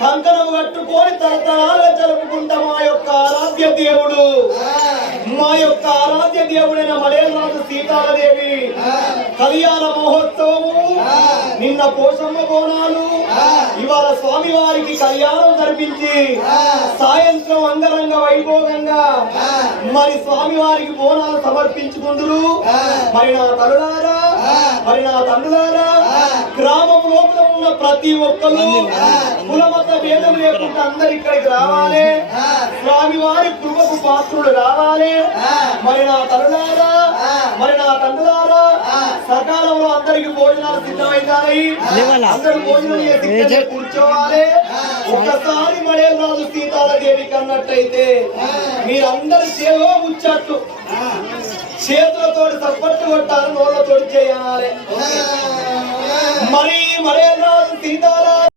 కంకణం కట్టుకొని తరతరాలుగా జరుపుకుంటా మా యొక్క ఆరాధ్య దేవుడు, మా యొక్క ఆరాధ్య దేవుడైన మలయరాజు సీతాదేవి కళ్యాణ మహోత్సవము, నిన్న పోషమ్మ బోనాలు, ఇవాళ స్వామి వారికి కళ్యాణం జరిపించి సాయంత్రం అంగరంగ వైభోగంగా మరి స్వామి వారికి బోనాలు సమర్పించుకుందరు. మరి నా తల్లులారా, మరి నా తండ్రులారా, గ్రామం లోపల ఉన్న ప్రతి ఒక్కరు కులమత భేదం లేకుండా అందరు ఇక్కడికి రావాలి, స్వామి వారి కృపకు పాత్రులు రావాలి. మరి నా తల్లులారా, మరి నా తండ్రులారా, సకాలంలో అందరికి భోజనాలు సిద్ధమైతాయి, అందరు భోజనం చేసి కూర్చోవాలి. ఒకసారి మలయరాజు సీతాదేవికి అన్నట్టయితే మీరందరూ చేలో ముచ్చట్లు చేతులతో సప్పట్టు కొట్టాలి, నోళ్ళతోటి చేయాలి. మరి మలయరాజు సీతారాం